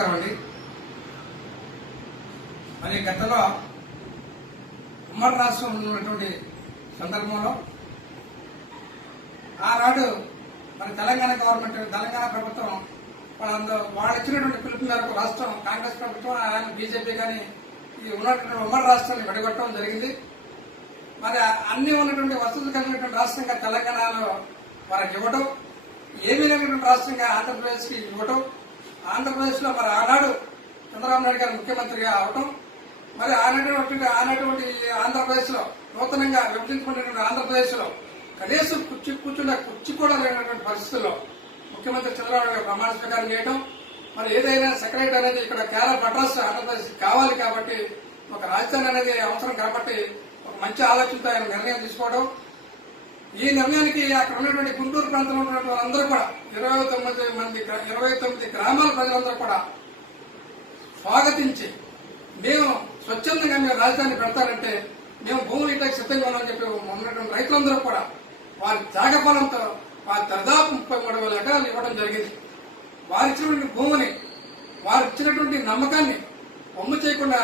నమస్కారం అండి. మరి గతంలో ఉమ్మడి రాష్ట్రం ఉన్నటువంటి సందర్భంలో ఆనాడు మరి తెలంగాణ ప్రభుత్వం వాళ్ళు ఇచ్చినటువంటి పిలుపు మేరకు రాష్ట్రం కాంగ్రెస్ ప్రభుత్వం ఆయన బీజేపీ కానీ ఈ ఉన్నటువంటి ఉమ్మడి రాష్ట్రాన్ని విడగొట్టడం జరిగింది. మరి అన్ని ఉన్నటువంటి వసతులు కలిగినటువంటి రాష్ట్రంగా తెలంగాణలో వారికి ఇవ్వటం, ఏమీ లేనటువంటి రాష్ట్రంగా ఆంధ్రప్రదేశ్ కి ఇవ్వటం, ఆంధ్రప్రదేశ్ లో మరి ఆనాడు చంద్రబాబు నాయుడు గారు ముఖ్యమంత్రిగా అవటం, మరి ఆనాటువంటి ఆంధ్రప్రదేశ్ లో నూతనంగా విభజించుకున్నటువంటి ఆంధ్రప్రదేశ్ లో కనీసం కూర్చున్న కుర్చీ కూడా లేనటువంటి పరిస్థితుల్లో ముఖ్యమంత్రి చంద్రబాబు నాయుడు ప్రమాణ స్వీకారం చేయడం, మరి ఏదైనా సెక్రటరీ అనేది ఇక్కడ కేరళ మద్రాస్ ఆంధ్రప్రదేశ్ కావాలి కాబట్టి ఒక రాజధాని అనేది అవసరం కాబట్టి ఒక మంచి ఆలోచనతో ఆయన నిర్ణయం తీసుకోవడం. ఈ నిర్ణయానికి అక్కడ ఉన్నటువంటి గుంటూరు ప్రాంతంలో ఉన్నటువంటి వారందరూ కూడా 29 గ్రామాల ప్రజలందరూ కూడా స్వాగతించి మేము స్వచ్ఛందంగా మేము రాజధాని పెడతారంటే మేము భూములు ఇటాకి సిద్ధంగా ఉన్నామని చెప్పి ఉన్నటువంటి రైతులందరూ కూడా వారి త్యాగఫలంతో వారి దాదాపు 33,000 ఎకరాలు ఇవ్వడం జరిగింది. వారు ఇచ్చినటువంటి భూమిని, వారు ఇచ్చినటువంటి నమ్మకాన్ని ఒమ్ము చేయకుండా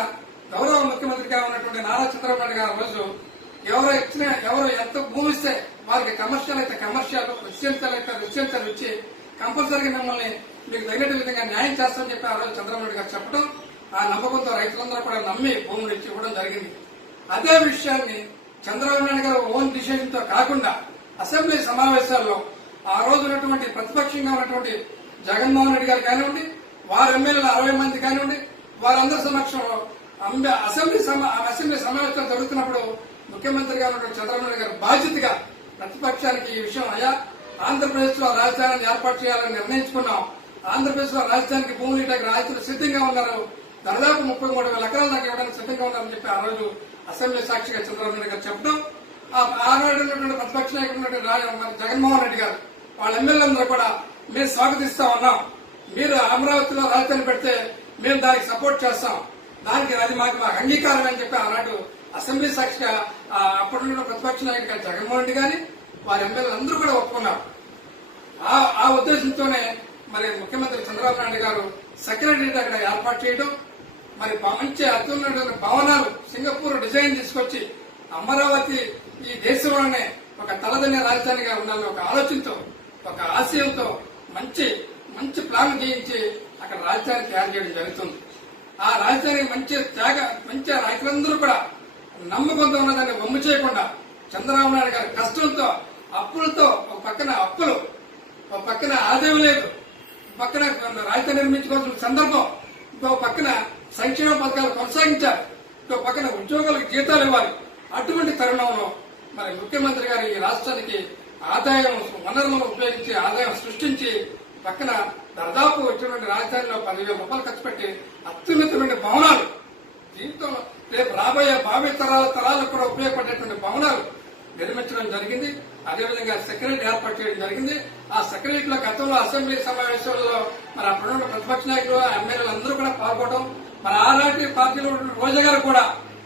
గౌరవ ముఖ్యమంత్రిగా ఉన్నటువంటి నారా చంద్రబాబు నాయుడు గారు రోజు ఎవరు ఎంత భూమి ఇస్తే వారికి కమర్షియల్ అయితే కమర్షియల్, రెసిడెన్షియల్ అయితే రెసిడెన్షియల్ ఇచ్చి కంపల్సరీగా మిమ్మల్ని మీకు తగినట్టు విధంగా న్యాయం చేస్తామని చెప్పి ఆ రోజు చంద్రబాబు నాయుడు గారు చెప్పడం, ఆ నమ్మకంతో రైతులందరూ కూడా నమ్మి భూములు ఇచ్చి ఇవ్వడం జరిగింది. అదే విషయాన్ని చంద్రబాబు నాయుడు గారు ఓన్ డిసిషన్ తో కాకుండా అసెంబ్లీ సమావేశాల్లో ఆ రోజు ఉన్నటువంటి ప్రతిపక్షంగా ఉన్నటువంటి జగన్మోహన్ రెడ్డి గారు కానివ్వండి, వారి ఎమ్మెల్యేలు 60 మంది కానివ్వండి, వారందరి సమక్షంలో అసెంబ్లీ సమావేశాలు జరుగుతున్నప్పుడు ముఖ్యమంత్రి గారు చంద్రబాబు నాయుడు గారు బాధ్యతగా ప్రతిపక్షానికి ఈ విషయం అయ్యా ఆంధ్రప్రదేశ్ లో రాజధానిని ఏర్పాటు చేయాలని నిర్ణయించుకున్నాం, ఆంధ్రప్రదేశ్ లో రాజధానికి భూములు ఇటాకి రైతులు సిద్ధంగా ఉన్నారు, దాదాపు 33,000 ఎకరాల దాకా ఇవ్వడానికి సిద్ధంగా ఉన్నారని చెప్పి ఆ రోజు అసెంబ్లీ సాక్షిగా చంద్రబాబు నాయుడు గారు చెప్పడం, ఆనాడు ఉన్నటువంటి ప్రతిపక్ష నాయకుడు జగన్మోహన్ రెడ్డి గారు వాళ్ళ ఎమ్మెల్యేలందరూ కూడా మేము స్వాగతిస్తా ఉన్నాం, మీరు అమరావతిలో రాజధాని పెడితే మేము దానికి సపోర్ట్ చేస్తాం, దానికి అది మాకు అంగీకారం అని చెప్పి ఆనాడు అసెంబ్లీ సాక్షిగా అప్పుడున్న ప్రతిపక్ష నాయకుడు జగన్మోహన్ రెడ్డి గాని వారి ఎమ్మెల్యేలందరూ కూడా ఒప్పుకున్నారు. ఆ ఉద్దేశంతోనే మరి ముఖ్యమంత్రి చంద్రబాబు నాయుడు గారు సెక్రటరీ అక్కడ ఏర్పాటు చేయడం, మరి మంచి అత్యున్నత భవనాలు సింగపూర్ డిజైన్ తీసుకొచ్చి అమరావతి ఈ దేశంలోనే ఒక తలదన్నే రాజధానిగా ఉండాలని ఒక ఆలోచనతో, ఒక ఆశయంతో మంచి మంచి ప్లాన్ చేయించి అక్కడ రాజధాని తయారు చేయడం జరుగుతుంది. ఆ రాజధాని మంచి నాయకులందరూ కూడా నమ్మకంతో ఉన్నదాన్ని వమ్ము చేయకుండా చంద్రబాబు నాయుడు గారి కష్టంతో అప్పులతో ఒక పక్కన అప్పులు, ఒక పక్కన ఆదాయం లేదు, పక్కన రాజధాని నిర్మించుకోవాల్సిన సందర్భం, ఇంకో పక్కన సంక్షేమ పథకాలు కొనసాగించాలి, ఇంకో పక్కన ఉద్యోగులకు జీతాలు ఇవ్వాలి. అటువంటి తరుణంలో మరి ముఖ్యమంత్రి గారు ఈ రాష్ట్రానికి ఆదాయం వనరులను ఉపయోగించి ఆదాయం సృష్టించి పక్కన దాదాపు వచ్చినటువంటి రాజధానిలో 10,000 రూపాయలు ఖర్చు పెట్టి అత్యున్నతమైన భవనాలు, దీంతో రేపు రాబోయే భావి తరాలకు కూడా ఉపయోగపడేటువంటి భవనాలు నిర్మించడం జరిగింది. అదేవిధంగా సెక్రటరీ ఏర్పాటు చేయడం జరిగింది. ఆ సెక్రటరీలో గతంలో అసెంబ్లీ సమావేశాల్లో మరి అప్పుడున్న ప్రతిపక్ష నాయకులు ఎమ్మెల్యేలు అందరూ కూడా పాల్గొనడం, మరి ఆనాటి పార్టీలో రోజా గారు కూడా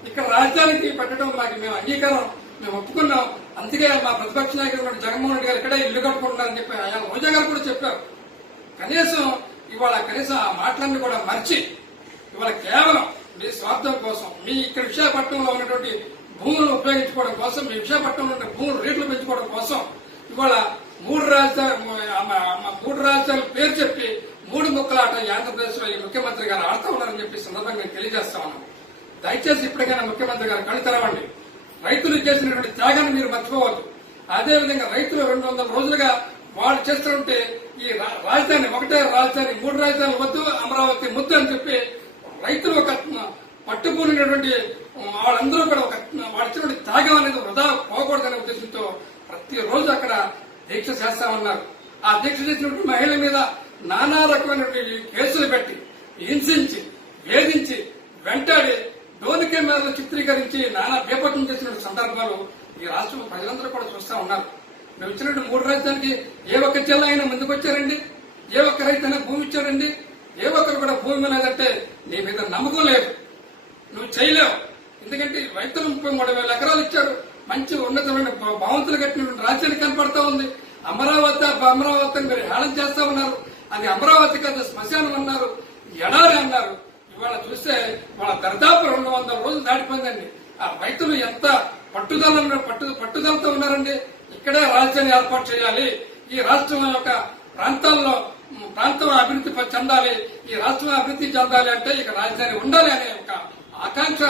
ఇక్కడ రాజధానికి పెట్టడం మాకు మేము అంగీకారం మేము ఒప్పుకున్నాం, అందుకే మా ప్రతిపక్ష నాయకులు జగన్మోహన్ రెడ్డి గారు ఇక్కడే ఇల్లు కట్టుకుంటున్నారని చెప్పి ఆయా రోజా గారు కూడా చెప్పారు. కనీసం ఆ మాటలన్నీ కూడా మర్చి ఇవాళ కేవలం మీ స్వార్థం కోసం, మీ ఇక్కడ విశాఖపట్నంలో ఉన్నటువంటి భూములను ఉపయోగించుకోవడం కోసం, మీ విశాఖపట్నంలో ఉన్న భూములు రేట్లు పెంచుకోవడం కోసం ఇవాళ మూడు రాజధానుల పేరు చెప్పి 3 ముక్కలాట ఈ ఆంధ్రప్రదేశ్ లో ఈ ముఖ్యమంత్రి గారు ఆడుతూ ఉన్నారని చెప్పి సందర్భంగా తెలియజేస్తా ఉన్నాం. దయచేసి ఇప్పటికైనా ముఖ్యమంత్రి గారు కళ్ళు తెరవండి, రైతులు చేసినటువంటి త్యాగాన్ని మీరు మర్చిపోవద్దు. అదేవిధంగా రైతులు 200 రోజులుగా వాళ్ళు చేస్తుంటే ఈ రాజధాని ఒకటే రాజధాని 3 రాజధానులు వద్దు, అమరావతి ముద్దు అని చెప్పి రైతులు ఒక పట్టుకునేటువంటి వాళ్ళందరూ కూడా వాళ్ళు ఇచ్చినటువంటి త్యాగం అనేది వృధా పోకూడదనే ఉద్దేశంతో ప్రతిరోజు అక్కడ దీక్ష చేస్తా ఉన్నారు. ఆ దీక్ష చేసినటువంటి మహిళల మీద నానా రకమైనటువంటి కేసులు పెట్టి హింసించి వేధించి వెంటాడి డోన్ కెమెరాలు చిత్రీకరించి నానా బేపట్టం చేసిన సందర్భాలు ఈ రాష్ట్రంలో ప్రజలందరూ కూడా చూస్తా ఉన్నారు. నువ్వు ఇచ్చినట్టు 3 రాజధానికి ఏ ఒక్క జిల్లా అయినా ముందుకొచ్చారండి, ఏ ఒక్క రైతైనా భూమి ఇచ్చారండి, ఏ ఒక్కరు కూడా భూమి లేదంటే నీ మీద నమ్మకం లేదు, నువ్వు చేయలేవు. ఎందుకంటే రైతులు 33,000 ఎకరాలు ఇచ్చారు, మంచి ఉన్నతమైన భవంతులు కట్టినటువంటి రాజధాని కనపడతా ఉంది. అమరావతి మీరు హేళన చేస్తా ఉన్నారు, అది అమరావతి కాదు శ్మశానం అన్నారు. ఎడారి అన్నారు. ఇవాళ చూస్తే వాళ్ళ దరిదాపు 200 రోజులు దాటిపోయిందండి. ఆ రైతులు ఎంత పట్టుదలతో ఉన్నారండి. ఇక్కడే రాజధాని ఏర్పాటు చేయాలి, ఈ రాష్ట్రం యొక్క ప్రాంతం అభివృద్ధి చెందాలి, ఈ రాష్ట్రం అభివృద్ధి చెందాలి అంటే ఇక రాజధాని ఉండాలి అనే ఒక ఆకాంక్ష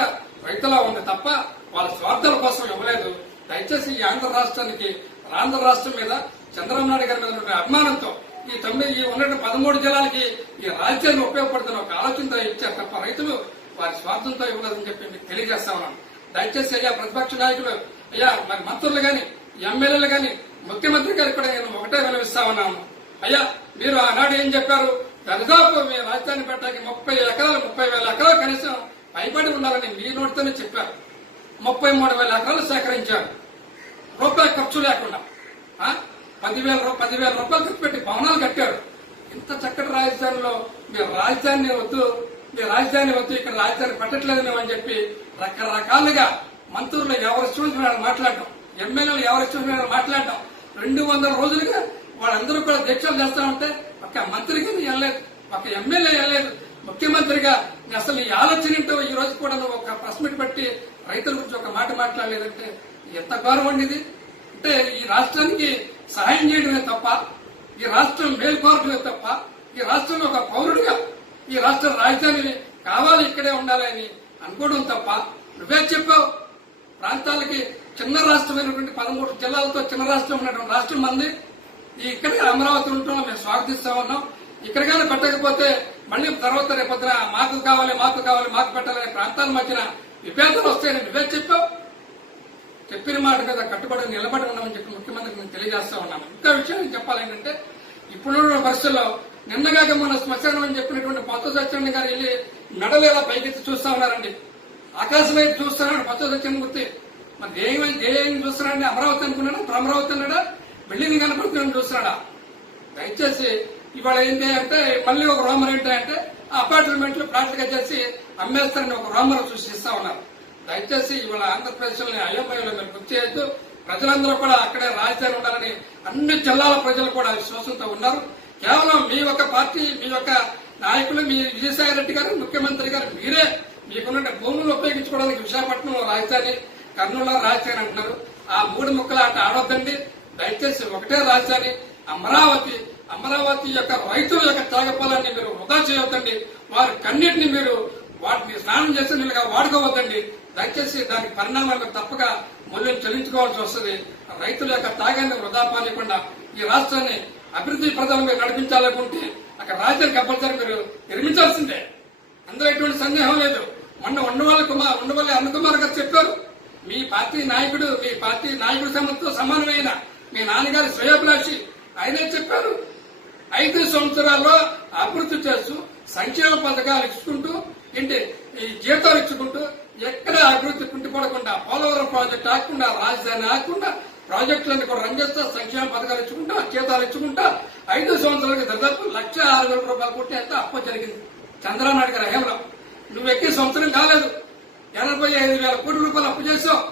రైతులా ఉంది తప్ప వాళ్ళ స్వార్థాల కోసం ఇవ్వలేదు. దయచేసి ఈ ఆంధ్ర రాష్ట్రం మీద చంద్రబాబు నాయుడు గారి మీద ఉన్న అభిమానంతో ఈ ఉన్నటువంటి 13 జిల్లాలకి ఈ రాజ్యాన్ని ఉపయోగపడుతున్న ఒక ఆలోచనతో ఇచ్చారు తప్ప రైతులు వారి స్వార్థంతో ఇవ్వలేదని చెప్పి మీకు తెలియజేస్తా ఉన్నాను. దయచేసి అయ్యా ప్రతిపక్ష నాయకులు, అయ్యా మరి మంత్రులు గాని, ఎమ్మెల్యేలు గాని, ముఖ్యమంత్రి గారికి కూడా నేను ఒకటే విలువిస్తా ఉన్నాను. అయ్యా మీరు ఆనాడు ఏం చెప్పారు? దరిదాపు మీ రాజధాని పెట్టడానికి 30,000 ఎకరాలు కనీసం పైబడి ఉండాలని మీ నోటితోనే చెప్పారు. 33,000 ఎకరాలు సేకరించారు, రూపాయి ఖర్చు లేకుండా. 10,000 రూపాయలు ఖర్చు పెట్టి భవనాలు కట్టారు. ఇంత చక్కటి రాజధానిలో మీరు రాజధాని వద్దు, ఇక్కడ రాజధాని పెట్టట్లేదు మేము అని చెప్పి రకరకాలుగా మంత్రులు ఎవరు చూసిన మాట్లాడటం, ఎమ్మెల్యేలు ఎవరు చూసిన మాట్లాడటం, 200 రోజులుగా వాళ్ళందరూ కూడా దీక్షలు చేస్తా ఉంటే ఒక మంత్రికి వెళ్ళలేదు, ఒక ఎమ్మెల్యే వెళ్ళలేదు. ముఖ్యమంత్రిగా అసలు ఈ ఆలోచన ఏంటో ఈ రోజు కూడా నువ్వు ఒక ప్రెస్ మీట్ పెట్టి రైతుల గురించి ఒక మాట మాట్లాడలేదంటే ఎంత గౌరవం ఇది. అంటే ఈ రాష్ట్రానికి సహాయం చేయడమే తప్ప, ఈ రాష్ట్రం మేల్కోరడమే తప్ప, ఈ రాష్ట్రంలో ఒక పౌరుడిగా ఈ రాష్ట్ర రాజధాని కావాలి, ఇక్కడే ఉండాలి అని అనుకోవడం తప్ప. నువ్వే చెప్పావు ప్రాంతాలకి చిన్న రాష్ట్రమైనటువంటి 13 జిల్లాలతో చిన్న రాష్ట్రం ఉన్నటువంటి రాష్ట్రం మంది ఇక్కడే అమరావతి ఉండటం మేము స్వాగతిస్తా ఉన్నాం. ఇక్కడికైనా పెట్టకపోతే మళ్ళీ తర్వాత రేపొద్దున మాకు కావాలి మాకు పెట్టాలనే ప్రాంతాల మధ్యన విభేదాలు వస్తాయని నువ్వే చెప్పావు. చెప్పిన మాట మీద కట్టుబడి నిలబడి ఉన్నామని చెప్పి ముఖ్యమంత్రికి నేను తెలియజేస్తా ఉన్నాను. ఇంకా విషయం చెప్పాలంటే ఇప్పుడున్న పరిస్థితుల్లో నిన్నగాక మన శ్మశానం అని చెప్పినటువంటి బొత్స సత్యనారాయణ గారు వెళ్ళి మెడలేలా పైకెత్తి చూస్తా ఉన్నారండి. ఆకాశం వైపు చూస్తున్నాడు బొత్స సత్యనారాయణ. మరి ఏం చూస్తున్నాడండి? అమరావతి అనుకున్నాడా? అమరావతి అన్నాడా? బిల్డింగ్ కనపడుతుందని చూస్తున్నాడా? దయచేసి ఇవాళ ఏంటి అంటే మళ్ళీ ఒక రోమర్ ఏంటంటే అపార్ట్మెంట్లు ఫ్లాట్లుగా చేసి అమ్మేస్తారని ఒక రోమర్ సృష్టిస్తా ఉన్నారు. దయచేసి ఇవాళ ఆంధ్రప్రదేశ్ లోని అయోమయంలో మీరు గుర్తు చేయొద్దు. ప్రజలందరూ కూడా అక్కడే రాజధాని ఉండాలని అన్ని జిల్లాల ప్రజలు కూడా విశ్వాసంతో ఉన్నారు. కేవలం మీ యొక్క పార్టీ, మీ యొక్క నాయకులు, మీ విజయసాయి రెడ్డి గారు, ముఖ్యమంత్రి గారు మీరే మీకున్న భూములు ఉపయోగించుకోవడానికి విశాఖపట్నంలో రాజధాని, కర్నూలులో రాజధాని అంటున్నారు. ఆ 3 ముక్కలు అట్లా ఆడొద్దండి. దయచేసి ఒకటే రాజధాని అమరావతి యొక్క రైతుల యొక్క త్యాగఫలాన్ని మీరు వృధా చేయవద్దండి. వారి కన్నిటిని మీరు వాటిని స్నానం చేసే నీళ్ళుగా వాడుకోవద్దండి. దయచేసి దానికి పరిణామాలను తప్పగా మూల్యం చెల్లించుకోవాల్సి వస్తుంది. రైతుల యొక్క త్యాగాన్ని వృధా పాలేకుండా ఈ రాష్ట్రాన్ని అభివృద్ధి ప్రజలు మీరు నడిపించాలనుకుంటే అక్కడ రాజధాని కంపల్సరీ మీరు నిర్మించాల్సిందే, అందులో ఎటువంటి సందేహం లేదు. మొన్న ఉండవల్లి అరుణ్ కుమార్ గారు చెప్పారు, మీ పార్టీ నాయకుడు సమానమైన మీ నాన్నగారి శ్రేయోభిలాషి ఆయనే చెప్పారు. 5 సంవత్సరాల్లో అభివృద్ధి చేస్తూ సంక్షేమ పథకాలు ఇచ్చుకుంటూ ఈ జీతాలు ఇచ్చుకుంటూ ఎక్కడ అభివృద్ధి కుంటిపడకుండా పోలవరం ప్రాజెక్టు ఆకుండా రాజధాని ఆకుండా ప్రాజెక్టులన్నీ కూడా రన్ చేస్తా సంక్షేమ పథకాలు ఇచ్చుకుంటా జీతాలు ఇచ్చుకుంటా 5 సంవత్సరాలకి దాదాపు 1,06,000 రూపాయలు కొట్టి ఎంత అప్పు జరిగింది చంద్రబాబు నాయుడు గారి హయాంలో. నువ్వు ఎక్కే సంవత్సరం కాలేదు, 85,000 కోట్ల రూపాయలు అప్పు చేసావు.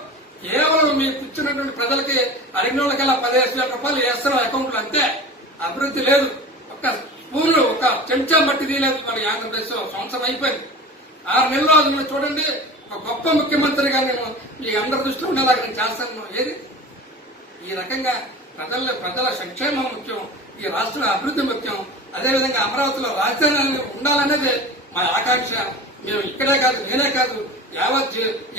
కేవలం మీకు ఇచ్చినటువంటి ప్రజలకి అడిగిన వాళ్ళకల్లా 15,000 రూపాయలు వేస్తున్నావు అకౌంట్లు, అంతే. అభివృద్ధి లేదు. ఒక చెంచా మట్టి తీయలేదు మన ఆంధ్రప్రదేశ్. సంవత్సరం అయిపోయింది. 6 నెలల రోజులు చూడండి, ఒక గొప్ప ముఖ్యమంత్రిగా నేను మీ అందరి దృష్టిలో ఉండేలాగా నేను చేస్తాను. ఏది ఈ రకంగా ప్రజల సంక్షేమం ముఖ్యం, ఈ రాష్ట్ర అభివృద్ధి ముఖ్యం. అదేవిధంగా అమరావతిలో రాజధాని ఉండాలనేదే మా ఆకాంక్ష. మేము ఇక్కడే కాదు, నేనే కాదు, యావత్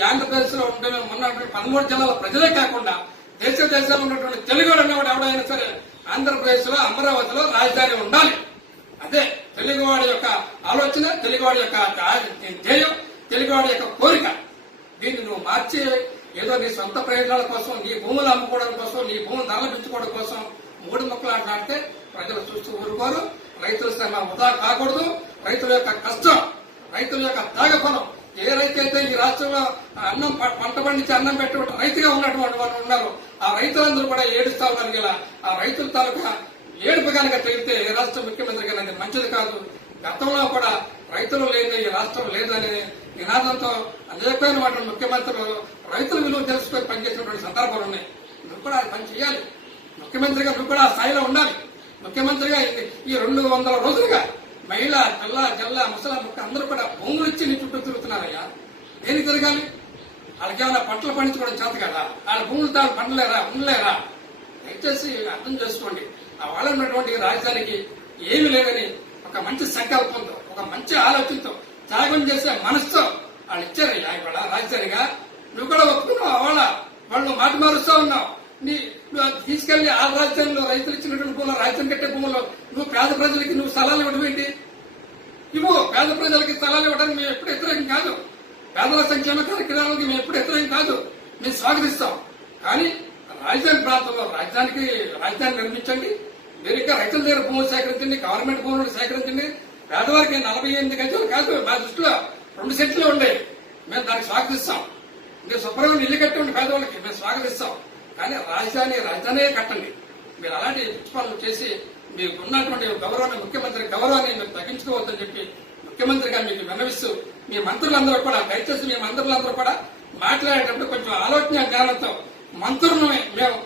ఆంధ్రప్రదేశ్ లో ఉంటే ఉన్నటువంటి 13 జిల్లాల ప్రజలే కాకుండా దేశంలో ఉన్నటువంటి తెలుగు అనేవాడు ఎవడైనా సరే ఆంధ్రప్రదేశ్ లో అమరావతిలో రాజధాని ఉండాలి. అదే తెలుగువాడి యొక్క ఆలోచన, తెలుగువాడి యొక్క ధ్యేయం, తెలుగువాడి యొక్క కోరిక. దీన్ని నువ్వు మార్చి ఏదో నీ సొంత ప్రయోజనాల కోసం, నీ భూములు అమ్ముకోవడం కోసం, నీ భూములు తరలిపించుకోవడం కోసం 3 ముక్కలు ఆడితే ప్రజలు చూస్తూ ఊరుకోరు. రైతుల శ్రమ వృధా కాకూడదు. రైతుల యొక్క కష్టం, రైతుల యొక్క త్యాగఫలం. ఏ రైతు అయితే ఈ రాష్ట్రంలో పంట పండించి అన్నం పెట్టే రైతుగా ఉన్నటువంటి వాళ్ళు ఉన్నారు, ఆ రైతులందరూ కూడా ఏడుస్తా ఉన్నారు కదా. ఆ రైతుల తాలూకా ఏడుపు కనుక తెలిపితే ఏ రాష్ట్ర ముఖ్యమంత్రి కానీ మంచిది కాదు. గతంలో కూడా రైతులు లేని ఈ రాష్ట్రం లేదని నినాదంతో అనేకమైన ముఖ్యమంత్రులు రైతుల విలువ తెలుసుకొని పనిచేసినటువంటి సందర్భాలు ఉన్నాయి. నువ్వు కూడా అది పని చేయాలి. ముఖ్యమంత్రిగా నువ్వు కూడా ఆ స్థాయిలో ఉండాలి. ముఖ్యమంత్రిగా ఈ 200 రోజులుగా మహిళ పిల్ల జల్ల ముసల ముక్క అందరూ కూడా భూములు ఇచ్చి నీ చుట్టూ తిరుగుతున్నారయ్యా. దేనికి తిరగాలి? వాళ్ళకేమైనా పంటలు పండించుకోవడం చేత కదా? వాళ్ళ భూములు తాను పండలేరా, ఉండలేరా? దయచేసి అర్థం చేసుకోండి. ఆ వాళ్ళ ఉన్నటువంటి రాజధానికి ఏమీ లేదని ఒక మంచి సంకల్పంతో, ఒక మంచి ఆలోచనతో, త్యాగం చేసే మనసుతో వాళ్ళు ఇచ్చారయ్యా ఇవాళ రాజధానిగా. నువ్వు కూడా ఒప్పుకున్నావు. వాళ్ళు మాట మారుస్తా ఉన్నావు. నువ్వు తీసుకెళ్లి ఆ రాజ్యాంగంలో రైతులు ఇచ్చినటువంటి భూములు, రాజ్యం కట్టే భూములు నువ్వు పేద ప్రజలకి నువ్వు స్థలాలు ఇవ్వడం ఏంటి? ఇవ్వు. పేద ప్రజలకి స్థలాలు ఇవ్వడానికి మేము ఎప్పుడు వ్యతిరేకం కాదు. పేదల సంక్షేమ కార్యక్రమాలకి మేము ఎప్పుడు వ్యతిరేకం కాదు. మేము స్వాగతిస్తాం. కానీ రాజధాని ప్రాంతంలో రాజధాని నిర్మించండి. మీరు ఇంకా రైతుల దగ్గర భూములు సేకరించండి, గవర్నమెంట్ భూములు సేకరించండి. పేదవారికి 48 గజాలు కాదు, మా దృష్టిలో 2 సెంట్లు ఉండే. మేము దానికి స్వాగతిస్తాం. మీరు శుభ్రంగా ఇల్లు కట్టండి పేదవాళ్ళకి, మేము స్వాగతిస్తాం. కానీ రాజధానే కట్టండి. మీరు అలాంటి పిచ్చి పనులు చేసి మీకు ఉన్నటువంటి గౌరవాన్ని, ముఖ్యమంత్రి గౌరవాన్ని మీరు తగ్గించుకోవద్దని చెప్పి ముఖ్యమంత్రిగా మీకు విన్నవిస్తూ, మీ మంత్రులందరూ కూడా దయచేసి మీ మంత్రులందరూ కూడా మాట్లాడేటప్పుడు కొంచెం ఆలోచన జ్ఞానంతో మంత్రులమే మేము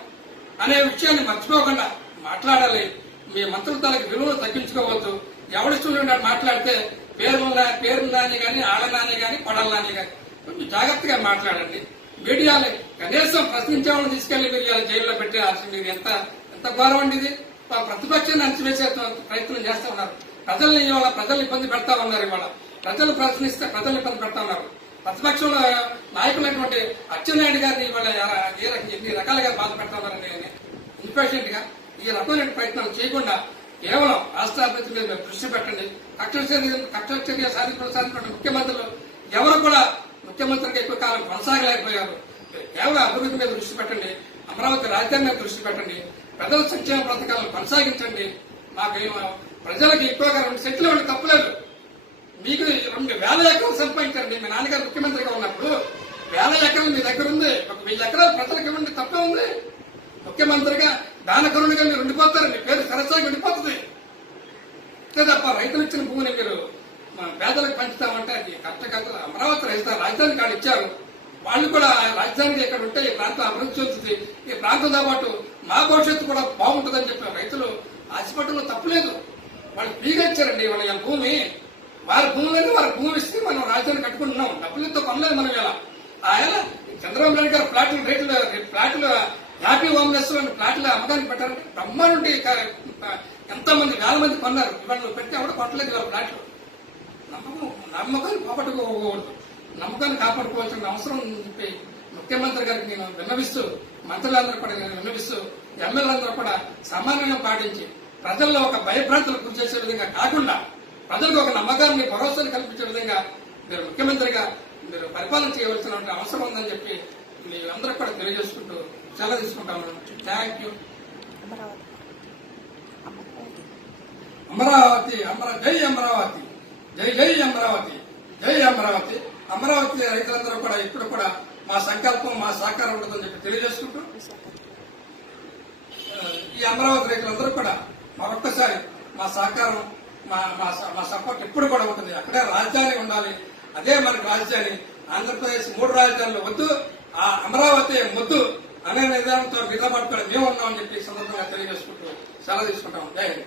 అనే విషయాన్ని మర్చిపోకుండా మాట్లాడాలి. మీ మంత్రుల తాలూకు విలువలు తగ్గించుకోవద్దు. ఎవరి చూడండి మాట్లాడితే పేరున్నాని కానీ, ఆళ్ళనాని కానీ, కొడల్లాని కానీ కొంచెం జాగ్రత్తగా మాట్లాడండి. మీడియాని కనీసం ప్రశ్నించే వాళ్ళని తీసుకెళ్లి మీరు ఇలా జైల్లో పెట్టాల్సి మీరు ఎంత గౌరవం అండి ఇది? ప్రతిపక్షాన్ని అణచివేసే ప్రయత్నం చేస్తా ఉన్నారు. ప్రజల్ని ఇబ్బంది పెడతా ఉన్నారు. ఇవాళ ప్రజలు ప్రశ్నిస్తే ప్రజల్ని ఇబ్బంది పెడతా ఉన్నారు. ప్రతిపక్షంలో నాయకులైనటువంటి అచ్చెన్నాయుడు గారిని ఇవాళ ఎన్ని రకాలుగా బాధ పెడతా ఉన్నారని ఇన్పేషెంట్ గా ఈ రకమైన ప్రయత్నాలు చేయకుండా కేవలం రాష్ట్ర అభివృద్ధి మీద దృష్టి పెట్టండి. కక్ష చర్య సాధించిన ముఖ్యమంత్రులు ఎవరు కూడా ముఖ్యమంత్రిగా ఎక్కువ కాలం కొనసాగలేకపోయారు. కేవలం అభివృద్ధి మీద దృష్టి పెట్టండి. అమరావతి రాజధాని మీద దృష్టి పెట్టండి. ప్రజల సంక్షేమ పథకాలను కొనసాగించండి. ప్రజలకు ఎక్కువగా 2 సెంట్లు ఇవ్వండి, తప్పులేదు. మీకు 2,000 ఎకరాలు సంపాదించండి. మీ నాన్నగారు ముఖ్యమంత్రిగా ఉన్నప్పుడు 1,000 ఎకరాలు మీ దగ్గర ఉంది. 1,000 ఎకరాలు ప్రజలకు ఇవ్వండి, తప్పే ఉంది. ముఖ్యమంత్రిగా దానకరుణిగా మీరు ఉండిపోతారు. మీ పేరు సరస్సాగి ఉండిపోతుంది. తప్ప రైతులు ఇచ్చిన భూమిని మీరు పేదలకు పంచుతామంటే అది కరెక్ట్ కాదు. అమరావతి రాజధాని కాడు ఇచ్చారు. వాళ్ళు కూడా రాజధానికి ఎక్కడ ఉంటే ఈ ప్రాంతం అభివృద్ధి చెందుతుంది. ఈ ప్రాంతంతో పాటు మా భవిష్యత్తు కూడా బాగుంటుందని చెప్పి రైతులు ఆశపడడంలో తప్పులేదు. వాళ్ళు ఫ్రీగా ఇచ్చారండి వాళ్ళ భూమి. వారి భూములన్నీ వారి భూమి ఇస్తే మనం రాజధాని కట్టుకుంటున్నాం. డబ్బులతో కొనలేదు మనం. ఇలా ఆయన చంద్రబాబు నాయుడు గారు ఫ్లాట్లు హ్యాపీ హోమ్లెస్ ఫ్లాట్లు అమ్మకానికి పెట్టారంటే బ్రహ్మాండ ఎంతో మంది 1,000 మంది కొన్నారు. ఇవాళ నువ్వు పెడితే ఎవరు కొట్టలేదు ఇవాళ ఫ్లాట్లు. నమ్మకాన్ని కాపాడుకోకూడదు. నమ్మకాన్ని కాపాడుకోవాల్సిన అవసరం చెప్పి ముఖ్యమంత్రి గారికి నేను విన్నవిస్తూ, మంత్రులందరూ కూడా నేను విన్నవిస్తూ, ఎమ్మెల్యేలందరూ కూడా సమానంగా పాటించి ప్రజల్లో ఒక భయభ్రాంతులకు గురి చేసే విధంగా కాకుండా ప్రజలకు ఒక నమ్మకాన్ని, భరోసాను కల్పించే విధంగా మీరు ముఖ్యమంత్రిగా మీరు పరిపాలన చేయవలసిన అవసరం ఉందని చెప్పి మీరందరూ కూడా తెలియజేసుకుంటూ సెలవు తీసుకుంటాను. Thank you. అమరావతి జై అమరావతి, జై జై అమరావతి, జై అమరావతి. అమరావతి రైతులందరూ కూడా ఇప్పుడు కూడా మా సంకల్పం, మా సహకారం ఉంటుందని చెప్పి తెలియజేసుకుంటూ ఈ అమరావతి రైతులందరూ కూడా మరొక్కసారి మా సహకారం, మా సపోర్ట్ ఎప్పుడు కూడా ఉంటుంది. అక్కడే రాజధాని ఉండాలి. అదే మనకు రాజధాని. ఆంధ్రప్రదేశ్ 3 రాజధానులు వద్దు, ఆ అమరావతి ముద్దు అనే నిదానంతో విధాబాటు కూడా మేము ఉన్నామని చెప్పి సందర్భంగా తెలియజేసుకుంటూ సెలవు తీసుకుంటాం. జై హింద్.